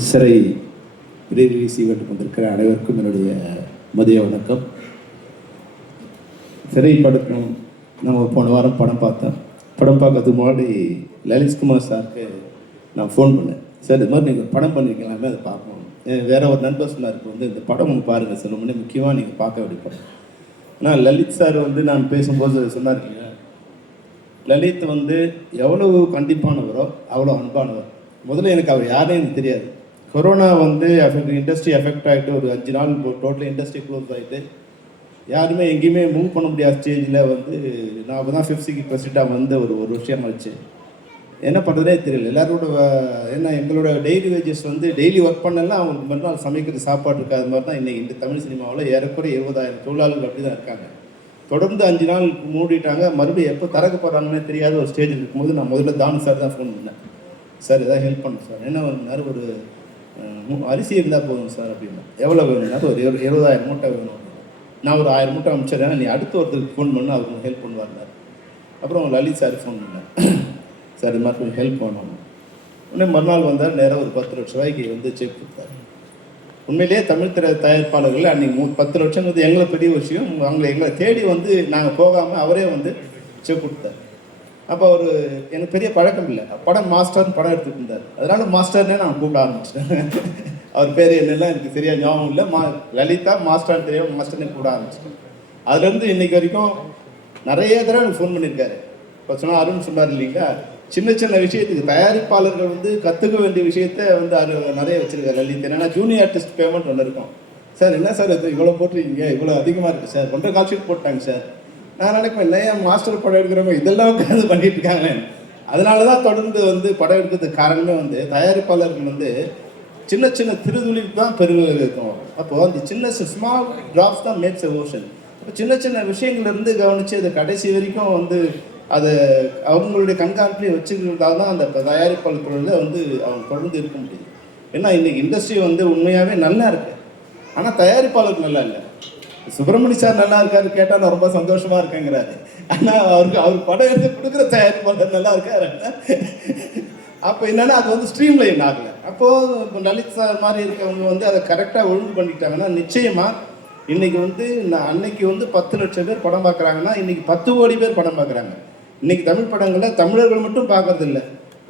சிறை rerelease event வந்திருக்கிற அனைவருக்கும் என்னுடைய மதிய வணக்கம். சிறை படக்கும் நம்ம போன வாரம் படம் பார்த்தோம் படம் பார்க்கறதுக்கு முன்னாடி லலித்குமார் சாருக்கு நான் ஃபோன் பண்ணேன். சார் இது மாதிரி நீங்கள் படம் பண்ணியிருக்கீங்களாமே அதை பார்க்கணும். வேற ஒரு நண்பர் சொன்னார் இப்போ வந்து இந்த படம் ஒன்று பாருங்கள் சார் ரொம்ப முக்கியமாக நீங்கள் பார்க்க வேண்டிய படம். ஆனால் லலித் சார் வந்து நான் பேசும்போது சொன்னார் லலித் வந்து எவ்வளவு கண்டிப்பானவரோ அவ்வளோ அன்பானவர். முதல்ல எனக்கு அவர் யாருன்னு எனக்கு தெரியாது. கொரோனா வந்து அஃபெக்ட் இண்டஸ்ட்ரி அஃபெக்ட் ஆகிட்டு ஒரு அஞ்சு நாள் டோட்டல் இண்டஸ்ட்ரி க்ளோஸ் ஆகிட்டு யாருமே எங்கேயுமே மூவ் பண்ண முடியாத ஸ்டேஜில் வந்து நான் அப்போ தான் ஃபிஃப்த்துக்கு பிரசிடெண்ட்டாக வந்து ஒரு ஒரு விஷயம் ஆச்சு என்ன பண்ணுறதே தெரியல. எல்லாரோட ஏன்னா எங்களோட டெய்லி வேஜஸ் வந்து டெய்லி ஒர்க் பண்ணலாம் அவங்களுக்கு மறுநாள் சமைக்கிறது சாப்பாடு இருக்காது மாதிரி தான் இன்றைக்கி இந்த தமிழ் சினிமாவில் ஏறக்குறைய இருபதாயிரம் தொழிலாளர்கள் அப்படி தான் இருக்காங்க. தொடர்ந்து அஞ்சு நாள் மூடிட்டாங்க. மறுபடியும் எப்போ திறக்க போகிறாங்கன்னே தெரியாத ஒரு ஸ்டேஜ் இருக்கும்போது நான் முதல்ல தானு சார் தான் ஃபோன் பண்ணேன். சார் எதாவது ஹெல்ப் பண்ணேன் சார் என்ன நேரம் ஒரு அரிசி இருந்தால் போதும் சார் அப்படின்னா. எவ்வளோ வேணும்னா ஒரு இருபதாயிரம் மூட்டை வேணும். நான் ஒரு ஆயிரம் மூட்டை அனுப்பிச்சிடுறேன். நீ அடுத்த ஒருத்தருக்கு ஃபோன் பண்ணு அவருக்கு ஹெல்ப் பண்ணுவார் அப்புறம் லலித் சார் ஃபோன் பண்ணேன் சார் இது மாதிரி கொஞ்சம் ஹெல்ப் பண்ணணும். உடனே மறுநாள் வந்தார் நேராக ஒரு பத்து லட்ச ரூபாய்க்கு வந்து செக் கொடுத்தாரு. உண்மையிலேயே தமிழ் திரை தயாரிப்பாளர்கள் அன்றைக்கி மூ பத்து லட்சங்கிறது எங்களை பெரிய விஷயம். அவங்களை எங்களை தேடி வந்து நாங்கள் போகாமல் அவரே வந்து செக் கொடுத்தார். அப்போ அவர் எனக்கு பெரிய பழக்கம் இல்லை. படம் மாஸ்டர்னு படம் எடுத்துகிட்டு இருந்தார். அதனால மாஸ்டர்னே நான் கூப்பிட ஆரம்பிச்சிட்டேன். அவர் பேர் என்னெல்லாம் எனக்கு சரியாக ஞாபகம் இல்லை. மா லலிதா மாஸ்டர்னு தெரியாமல் மாஸ்டர்னே கூப்பிட ஆரம்பிச்சிட்டேன். அதுலேருந்து இன்னைக்கு வரைக்கும் நிறைய தடவை எனக்கு ஃபோன் பண்ணியிருக்காரு இப்போ சொன்னால் அருண் சொன்னார் இல்லைங்களா? சின்ன சின்ன விஷயத்துக்கு தயாரிப்பாளர்கள் வந்து கற்றுக்க வேண்டிய விஷயத்த வந்து அரு நிறைய வச்சுருக்காரு லலித். ஏன்னா ஜூனியர் ஆர்டிஸ்ட் பேமெண்ட் ஒன்று இருக்கும். சார் என்ன சார் இது இவ்வளோ போட்டிருக்கீங்க? இவ்வளோ அதிகமாக இருக்குது சார். ஒன்றரை கால் ஷீட் போட்டாங்க சார். நான் நினைப்பேன் இல்லை ஏன் மாஸ்டர் படம் எடுக்கிறவங்க இதெல்லாம் உட்காந்து பண்ணிட்டு இருக்காங்க அதனால தான் தொடர்ந்து வந்து படம் எடுக்கிறதுக்கு காரணமே வந்து தயாரிப்பாளர்கள் வந்து சின்ன சின்ன திருதுளிக்கு தான் பெருகும் அப்போது அந்த சின்ன ஸ்மால் ட்ராப்ஸ் தான் மேக்ஸ் ஓஷன் இப்போ சின்ன சின்ன விஷயங்கள்லேருந்து கவனித்து அதை கடைசி வரைக்கும் வந்து அதை அவங்களுடைய கண்காணிப்பிலே வச்சுக்கிறதால தான் அந்த தயாரிப்பாளர் தொழிலில் வந்து அவங்க தொடர்ந்து இருக்க முடியும் ஏன்னா இன்னைக்கு இண்டஸ்ட்ரி வந்து உண்மையாகவே நல்லா இருக்கு. ஆனால் தயாரிப்பாளருக்கு நல்லா இல்லை. சுப்பிரமணி சார் நல்லா இருக்காரு கேட்டால் நான் ரொம்ப சந்தோஷமா இருக்கேங்கிறாரு. ஆனால் அவருக்கு அவர் படம் எடுத்து கொடுக்குற தயாரிப்பாளர் நல்லா இருக்காரு. அப்போ என்னன்னா அது வந்து ஸ்ட்ரீம் லைன் ஆகல. அப்போ இப்போ லலித் சார் மாதிரி இருக்கவங்க வந்து அதை கரெக்டாக ஒழுங்கு பண்ணிக்கிட்டாங்கன்னா நிச்சயமா இன்னைக்கு வந்து நான் அன்னைக்கு வந்து பத்து லட்சம் பேர் படம் பார்க்குறாங்கன்னா இன்னைக்கு பத்து கோடி பேர் படம் பார்க்குறாங்க. இன்னைக்கு தமிழ் படங்களை தமிழர்கள் மட்டும் பார்க்கறதில்ல.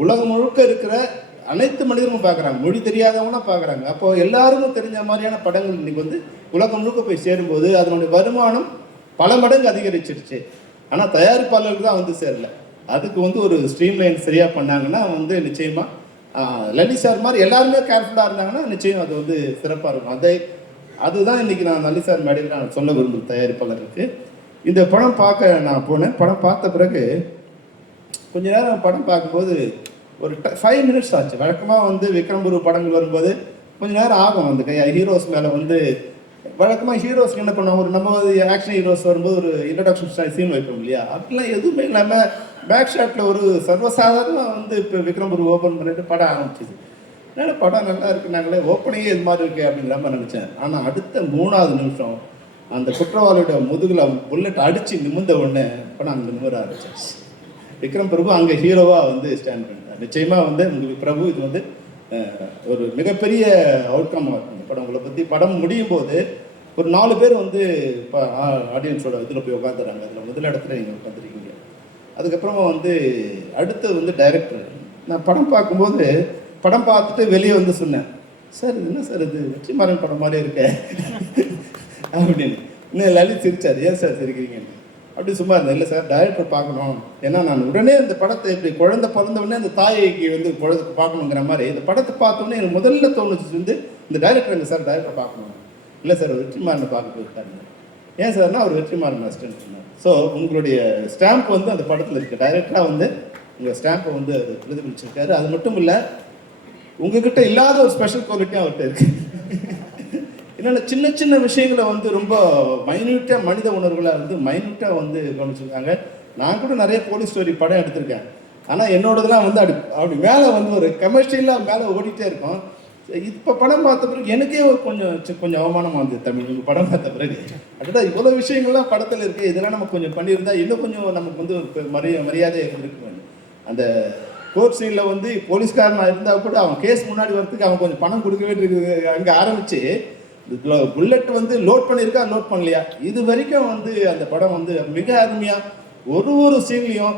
உலகம் முழுக்க இருக்கிற அனைத்து மனிதர்களும் பார்க்குறாங்க. மொழி தெரியாதவங்களாம் பார்க்குறாங்க. அப்போ எல்லாருக்கும் தெரிஞ்ச மாதிரியான படங்கள் இன்னைக்கு வந்து உலகம் முழுக்க போய் சேரும்போது அதனுடைய வருமானம் பல மடங்கு அதிகரிச்சிருச்சு. ஆனால் தயாரிப்பாளர்கள் தான் வந்து சேரல. அதுக்கு வந்து ஒரு ஸ்ட்ரீம் லைன் சரியாக பண்ணாங்கன்னா வந்து நிச்சயமாக லலித் சார் மாதிரி எல்லாருமே கேர்ஃபுல்லாக இருந்தாங்கன்னா நிச்சயம் அது வந்து சிறப்பாக இருக்கும். அதே அதுதான் இன்னைக்கு நான் லலித் சார் மேடையில் நான் சொல்ல விரும்புகிறேன் தயாரிப்பாளருக்கு இந்த படம் பார்க்க நான் போனேன். படம் பார்த்த பிறகு கொஞ்ச நேரம் படம் பார்க்கும்போது ஒரு ஃபைவ் மினிட்ஸ் ஆச்சு. வழக்கமாக வந்து விக்ரம் குரு படங்கள் வரும்போது கொஞ்ச நேரம் ஆகும் அந்த கையா ஹீரோஸ் மேலே வந்து. வழக்கமாக ஹீரோஸ்க்கு என்ன பண்ணுவாங்க? ஒரு நம்ம ஆக்ஷன் ஹீரோஸ் வரும்போது ஒரு இன்ட்ரடக்ஷன் சீன் வைப்போம் இல்லையா? அப்படிலாம் எதுவுமே இல்லாமல் பேக் ஷாட்டில் ஒரு சர்வசாதாரணமாக வந்து இப்போ விக்ரம் குரு ஓப்பன் பண்ணிட்டு படம் ஆரம்பிச்சிது. அதனால் படம் நல்லா இருக்குனாங்களே ஓப்பனிங்கே இது மாதிரி இருக்குது அப்படிங்கிற மாதிரி நினச்சேன். ஆனால் அடுத்த மூணாவது நிமிஷம் அந்த குற்றவாளியோட முதுகில் புல்லட் அடித்து நிமிர்ந்த உடனே படம் அங்கே நிமிர ஆரம்பிச்சேன் விக்ரம் பிரபு அங்கே ஹீரோவாக வந்து ஸ்டாண்ட் பண்ணி நிச்சயமாக வந்து உங்களுக்கு பிரபு இது வந்து ஒரு மிகப்பெரிய அவுட்கம்மாக இருக்கும். இந்த படம். உங்களை பற்றி படம் முடியும் போது ஒரு நாலு பேர் வந்து இப்போ ஆடியன்ஸோட இதில் போய் உட்காந்துறாங்க அதில் முதல் இடத்துல நீங்கள் உட்காந்துருக்கீங்க அதுக்கப்புறமா வந்து அடுத்தது வந்து டைரக்டர் நான் படம் பார்க்கும்போது படம் பார்த்துட்டு வெளியே வந்து சொன்னேன். சார் இது என்ன சார் இது? வெற்றிமாறன் படம் மாதிரி இருக்கேன் அப்படின்னு. இன்னும் லலித் சிரிச்சார். ஏன் சார் சிரிக்கிறீங்கன்னு? அப்படி சும்மா இருந்தேன். இல்லை சார் டைரக்டர் பார்க்கணும். ஏன்னா நான் உடனே இந்த படத்தை இப்படி குழந்தை பிறந்த உடனே அந்த தாய்க்கு வந்து குழந்தை பார்க்கணுங்கிற மாதிரி இந்த படத்தை பார்த்தோன்னே எனக்கு முதல்ல தோணுச்சு வந்து இந்த டைரக்டர் எங்க சார் டைரக்டர் பார்க்கணும். இல்லை சார் வெற்றிமாறனை பார்க்க போயிருக்காரு. ஏன் சார்னா அவர் வெற்றிமாறன் அசிஸ்டன்ட் சொன்னார். ஸோ உங்களுடைய ஸ்டாம்ப் வந்து அந்த படத்தில் இருக்குது டைரக்டராக வந்து உங்கள் ஸ்டாம்பை வந்து பிரதிபலிச்சிருக்காரு. அது மட்டும் இல்லை உங்ககிட்ட இல்லாத ஒரு ஸ்பெஷல் குவாலிட்டி அவர்கிட்ட இருக்கு. என்னென்ன சின்ன சின்ன விஷயங்களை வந்து ரொம்ப மைன்யூட்டாக மனித உணர்வுகளாக வந்து மைன்யூட்டாக வந்து கவனிச்சிருக்காங்க நான் கூட நிறைய போலீஸ் ஸ்டோரி படம் எடுத்திருக்கேன். ஆனால் என்னோடதெல்லாம் வந்து அப்படி அப்படி மேலே வந்து ஒரு கெமிஸ்ட்ரிலாம் மேலே ஓடிட்டே இருக்கும். இப்போ படம் பார்த்த பிறகு எனக்கே ஒரு கொஞ்சம் கொஞ்சம் அவமானமாக இருந்தது தமிழ் உங்கள் படம் பார்த்த பிறகு. அதுதான் இவ்வளோ விஷயங்கள்லாம் படத்தில் இருக்குது இதெல்லாம் நம்ம கொஞ்சம் பண்ணியிருந்தா இன்னும் கொஞ்சம் நமக்கு வந்து ஒரு மரியா மரியாதை இருந்திருக்கு அந்த கோர்ட் சீனில் வந்து போலீஸ்காரனாக இருந்தால் கூட அவன் கேஸ் முன்னாடி வரதுக்கு அவன் கொஞ்சம் பணம் கொடுக்க வேண்டியிருக்கு அங்கே ஆரம்பித்து புல்லட் வந்து லோட் பண்ணியிருக்கா லோட் பண்ணலையா? இது வரைக்கும் வந்து அந்த படம் வந்து மிக அருமையாக ஒரு ஒரு சீன்லையும்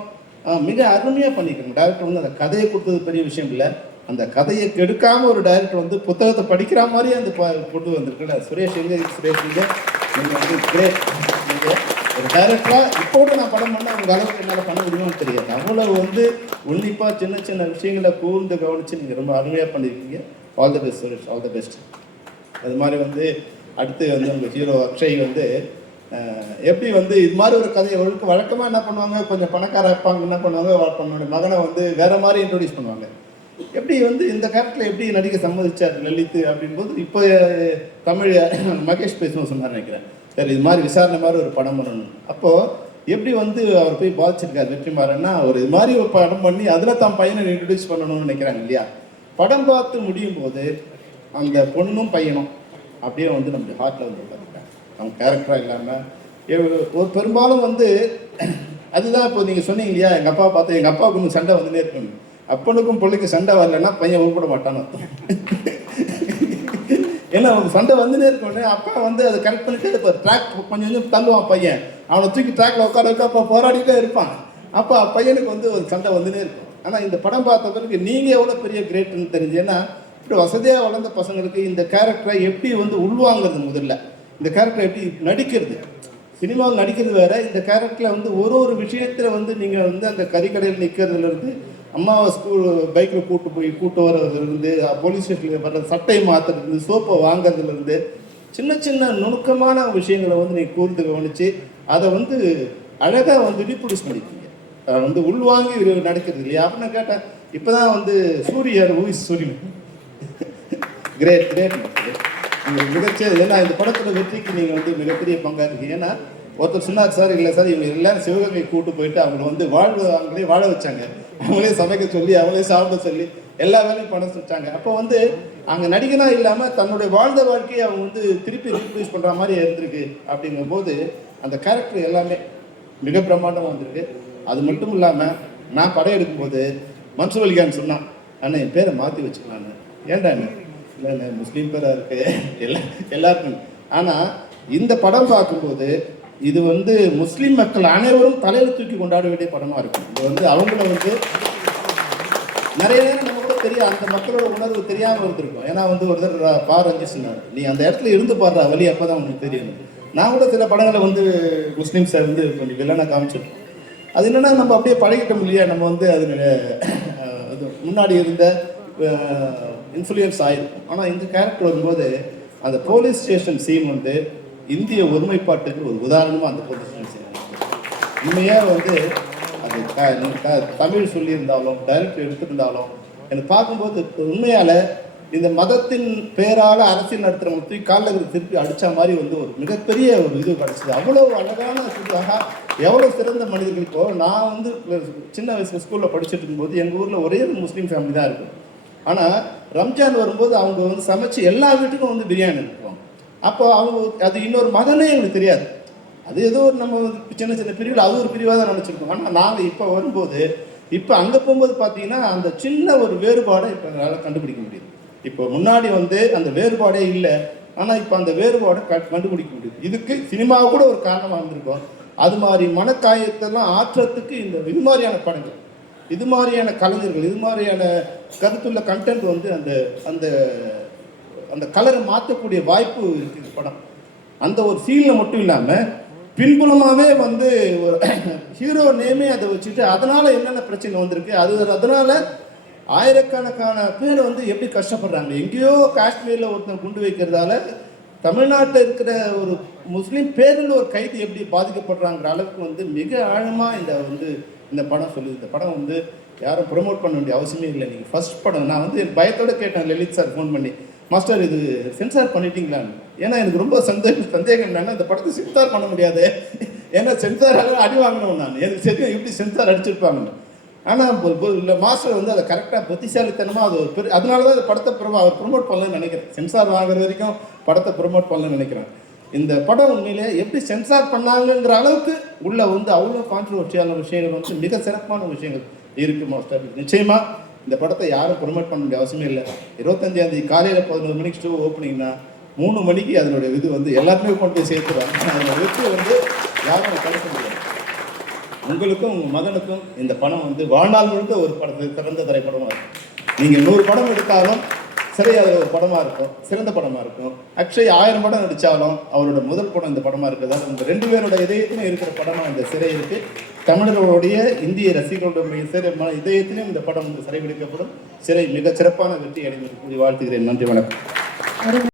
மிக அருமையாக பண்ணியிருக்காங்க. டேரக்டர் வந்து அந்த கதையை கொடுத்தது பெரிய விஷயம் இல்லை. அந்த கதையை கெடுக்காமல் ஒரு டைரக்டர் வந்து புத்தகத்தை படிக்கிற மாதிரி அந்த கொண்டு வந்திருக்குல்ல சுரேஷ் எங்கே? சுரேஷ் இங்கே நீங்கள் வந்து கிரேட் நீங்கள் ஒரு டைரக்டராக இப்போ கூட நான் படம் பண்ணால் உங்கள் அளவுக்கு என்னால் பண்ண முடியும்னு தெரியாது. அவ்வளோ வந்து உன்னிப்பாக சின்ன சின்ன விஷயங்களை கூர்ந்து கவனித்து நீங்கள் ரொம்ப அருமையாக பண்ணியிருக்கீங்க. All the best Suresh. All the best அது மாதிரி வந்து அடுத்து வந்து உங்கள் ஹீரோ அக்ஷய் வந்து எப்படி வந்து இது மாதிரி ஒரு கதையை ஒழுக்க வழக்கமாக என்ன பண்ணுவாங்க? கொஞ்சம் பணக்கார இருப்பாங்க என்ன பண்ணுவாங்க? வா- மகனை வந்து வேற மாதிரி இன்ட்ரொடியூஸ் பண்ணுவாங்க. எப்படி வந்து இந்த கேரக்டரில் எப்படி நடிக்க சம்மதிச்சார் லலித் அப்படின்போது இப்போ தமிழ் மகேஷ் பேசணும் சொன்னார் நினைக்கிறேன். சரி இது மாதிரி விசாரணை மாதிரி ஒரு படம் பண்ணணும். அப்போது எப்படி வந்து அவர் போய் பாதிச்சிருக்கார் வெற்றிமாறன்னா ஒரு இது மாதிரி ஒரு படம் பண்ணி அதில் தான் பையனை இன்ட்ரடியூஸ் பண்ணணும்னு நினைக்கிறாங்க இல்லையா? படம் பார்த்து முடியும் போது அந்த பொண்ணும் பையனும் அப்படியே வந்து நம்முடைய ஹார்ட்டில் வந்து உட்காந்துருக்காங்க அவங்க கேரக்டராக இல்லாமல் ஒரு பெரும்பாலும் வந்து அதுதான் இப்போ நீங்கள் சொன்னீங்க இல்லையா எங்கள் அப்பா பார்த்து எங்கள் அப்பாவுக்கு ஒன்று சண்டை வந்துனே இருக்கணும் அப்பனுக்கும் பிள்ளைக்கு சண்டை வரலன்னா பையன் உருப்பட மாட்டான்னு அர்த்தம். ஏன்னா அவனுக்கு சண்டை வந்துனே இருக்கணும் அப்பா வந்து அதை கரெக்ட் பண்ணிட்டு இப்போ ட்ராக் கொஞ்சம் கொஞ்சம் தள்ளுவான் பையன். அவனை தூக்கி ட்ராக்ல உட்கார வைக்க அப்பா போராடிட்டே இருப்பான். அப்போ பையனுக்கு வந்து ஒரு சண்டை வந்துனே இருக்கும். ஆனால் இந்த படம் பார்த்த பிறகு நீங்கள் எவ்வளோ பெரிய கிரேட்னு தெரிஞ்சேன்னா இப்படி வசதியாக வளர்ந்த பசங்களுக்கு இந்த கேரக்டரை எப்படி வந்து உள்வாங்கிறது முதல்ல? இந்த கேரக்டரை எப்படி நடிக்கிறது? சினிமாவில் நடிக்கிறது வேற இந்த கேரக்டரில் வந்து ஒரு ஒரு விஷயத்தில் வந்து நீங்கள் வந்து அந்த கறிக்கடையில் நிற்கிறதுலேருந்து அம்மாவை ஸ்கூல் பைக்கில் கூட்டு போய் கூட்டு வர்றதுலேருந்து போலீஸ் ஸ்டேஷனில் வர்ற சட்டை மாற்றுறதுலேருந்து சோப்பை வாங்குறதுலேருந்து சின்ன சின்ன நுணுக்கமான விஷயங்களை வந்து நீங்கள் கூர்ந்து கவனித்து அதை வந்து அழகாக வந்து ரீப்ரொடியூஸ் பண்ணிருக்கீங்க வந்து உள்வாங்கி நடிக்கிறது நடக்கிறது இல்லையா? அப்படின்னு கேட்டால் கேட்டேன் இப்போ தான் வந்து சூரியர் ஊஸ் சூரியன். கிரேட் கிரேட் உங்களுக்கு மிகச்சிறந்த ஏன்னா இந்த படத்தோட வெற்றிக்கு நீங்கள் வந்து மிகப்பெரிய பங்காக இருக்குது ஏன்னா ஒருத்தர் சொன்னார் சார் இல்லை சார் இவங்க எல்லாரும் சிவகங்கை கூட்டு போயிட்டு அவங்களை வந்து வாழ்வு அவங்களே வாழ வச்சாங்க. அவங்களே சமைக்க சொல்லி அவங்களே சாப்பிட சொல்லி எல்லா வேலையும் படம் வச்சாங்க அப்போ வந்து அங்கே நடிகனா இல்லாமல் தன்னுடைய வாழ்ந்த வாழ்க்கையை அவங்க வந்து திருப்பி ரீப்ரூஸ் பண்ணுற மாதிரி இருந்திருக்கு. அப்படிங்கும்போது அந்த கேரக்டர் எல்லாமே மிக பிரமாண்டமாக வந்திருக்கு. அது மட்டும் இல்லாமல் நான் படம் எடுக்கும்போது மன்சூர் அலிகான் சொன்னான் அண்ணன் என் பேரை மாற்றி வச்சுக்கலான்னு ஏன்டா என்ன இல்லை இல்லை முஸ்லீம் பேராக இருக்கு. எல்லா எல்லாருக்கும். ஆனால் இந்த படம் பார்க்கும்போது இது வந்து முஸ்லீம் மக்கள் அனைவரும் தலையில் தூக்கி கொண்டாட வேண்டிய படமாக இருக்கும். இது வந்து அவங்கள வந்து நிறைய நேரம் நம்ம கூட தெரியும் அந்த மக்களோட உணர்வு தெரியாமல் இருந்திருக்கும். ஏன்னா வந்து ஒருத்தர் ர- பா ரஞ்சி சொன்னார். நீ அந்த இடத்துல இருந்து பாடுற வழி அப்போ தான் உனக்கு தெரியும். நான் கூட சில படங்களை வந்து முஸ்லீம்ஸை வந்து கொஞ்சம் வில்லனாக காமிச்சிருக்கோம். அது என்னென்னா நம்ம அப்படியே பழகிட்டோம் இல்லையா? நம்ம வந்து அதனுடைய அது முன்னாடி இருந்த இன்ஃப்ளூயன்ஸ் ஆயிருக்கும். ஆனால் இந்த கேரக்டர் வரும்போது அந்த போலீஸ் ஸ்டேஷன் சீன் வந்து இந்திய ஒருமைப்பாட்டுக்கு ஒரு உதாரணமாக அந்த போலீஸ் ஸ்டேஷன் சீன் உண்மையாக வந்து அது தமிழ் சொல்லியிருந்தாலும் டைரக்டர் எடுத்திருந்தாலும் எனக்கு பார்க்கும்போது உண்மையால் இந்த மதத்தின் பெயரால் அரசியல் நடத்துகிறவங்க தூக்கி காலில் இருக்கிற திருப்பி அடித்த மாதிரி வந்து ஒரு மிகப்பெரிய ஒரு இது கிடச்சிது. அவ்வளோ அழகான சுற்றாக எவ்வளோ சிறந்த மனிதர்கள் இப்போ நான் வந்து சின்ன வயசு ஸ்கூலில் படிச்சுட்டு இருக்கும்போது எங்கள் ஊரில் ஒரே ஒரு முஸ்லீம் ஃபேமிலி தான் இருக்கும். ஆனால் ரம்ஜான் வரும்போது அவங்க வந்து சமைச்சு எல்லா வீட்டுக்கும் வந்து பிரியாணி அனுப்புவாங்க அப்போ அவங்க அது இன்னொரு மதமே எங்களுக்கு தெரியாது. அது ஏதோ ஒரு நம்ம சின்ன சின்ன பிரிவில் அது ஒரு பிரிவாக தான் நினச்சிருக்கோம். ஆனால் நாங்கள் இப்போ வரும்போது இப்போ அங்கே போகும்போது பார்த்தீங்கன்னா அந்த சின்ன ஒரு வேறுபாடை இப்போ எங்களால் கண்டுபிடிக்க முடியுது. இப்போ முன்னாடி வந்து அந்த வேறுபாடே இல்லை. ஆனால் இப்போ அந்த வேறுபாடை க- கண்டுபிடிக்க முடியுது. இதுக்கு சினிமாவை கூட ஒரு காரணமாக இருந்திருக்கும். அது மாதிரி மனக்காயத்தெல்லாம் ஆற்றத்துக்கு இந்த இது மாதிரியான படங்கள். இது மாதிரியான கலைஞர்கள் இது மாதிரியான கருத்துள்ள கண்டென்ட் வந்து அந்த அந்த அந்த கலரை மாற்றக்கூடிய வாய்ப்பு இருக்கு இந்த படம். அந்த ஒரு சீனில் மட்டும் இல்லாமல் பின்புலமாகவே வந்து ஒரு ஹீரோ நேமே அதை வச்சுட்டு அதனால என்னென்ன பிரச்சனை வந்திருக்கு அது அதனால ஆயிரக்கணக்கான பேர் வந்து எப்படி கஷ்டப்படுறாங்க? எங்கேயோ காஷ்மீரில் ஒருத்தன் குண்டு வைக்கிறதால தமிழ்நாட்டில் இருக்கிற ஒரு முஸ்லீம் பேரில் ஒரு கைது எப்படி பாதிக்கப்படுறாங்கிற அளவுக்கு வந்து மிக ஆழமாக இந்த வந்து இந்த படம் சொல்லுது. இந்த படம் வந்து யாரும் ப்ரொமோட் பண்ண வேண்டிய அவசியமே இல்லை. நீங்கள் ஃபர்ஸ்ட் படம் நான் வந்து பயத்தோடு கேட்டேன் லலித் சார் ஃபோன் பண்ணி. மாஸ்டர் இது சென்சார் பண்ணிட்டீங்களான்னு. ஏன்னா எனக்கு ரொம்ப சந்தேகம் சந்தேகம் என்னன்னா இந்த படத்தை சென்சார் பண்ண முடியாது. ஏன்னா சென்சாரால அடி வாங்கணும் நான். எனக்கு தெரியும் எப்படி சென்சார் அடிச்சிருப்பாங்கன்னு. ஆனால் இல்லை மாஸ்டர் வந்து அதை கரெக்டாக புத்திசாலித்தனமாக அது ஒரு பெரிய அதனால தான் இந்த படத்தை அவர் ப்ரொமோட் பண்ணலன்னு நினைக்கிறேன். சென்சார் வாங்குற வரைக்கும் படத்தை ப்ரொமோட் பண்ணலன்னு நினைக்கிறேன். இந்த படம் உண்மையிலே எப்படி சென்சார் பண்ணாங்கங்கிற அளவுக்கு உள்ள வந்து அவ்வளோ கான்ட்ரவர்ஷியான விஷயங்கள் வந்து மிக சிறப்பான விஷயங்கள் இருக்கு மாஸ்டர் நிச்சயமா இந்த படத்தை யாரும் ப்ரொமோட் பண்ண வேண்டிய அவசியமே இல்லை. இருபத்தஞ்சாந்தேதி காலையில் பதினோரு மணிக்கு ஷோ ஓப்பனிங்னா மூணு மணிக்கு அதனுடைய இது வந்து எல்லாருமே கொண்டு போய் சேர்த்துருவாங்க. ஆனால் அதோட வெற்றி வந்து யாரும் தடுக்க முடியாது. உங்களுக்கும் உங்கள் மகனுக்கும் இந்த படம் வந்து வாழ்நாள் முழுக்க ஒரு படத்தை திறந்த திரைப்படமாக இருக்கும். நீங்கள் நூறு படம் எடுத்தாலும் சிறை அது ஒரு படமாக இருக்கும் சிறந்த படமாக இருக்கும். அக்ஷய் ஆயிரம் படம் நடித்தாலும் அவரோட முதல் படம் இந்த படமாக இருக்கிறதால இந்த ரெண்டு பேரோட இதயத்திலும் இருக்கிற படமாக இந்த சிறை இருக்குது தமிழர்களுடைய இந்திய ரசிகர்களுடைய சிறை இதயத்திலும் இந்த படம் வந்து சிறைபிடிக்கப்படும் சிறை மிகச் சிறப்பான வெற்றி அடைந்து வாழ்த்துகிறேன். நன்றி வணக்கம்.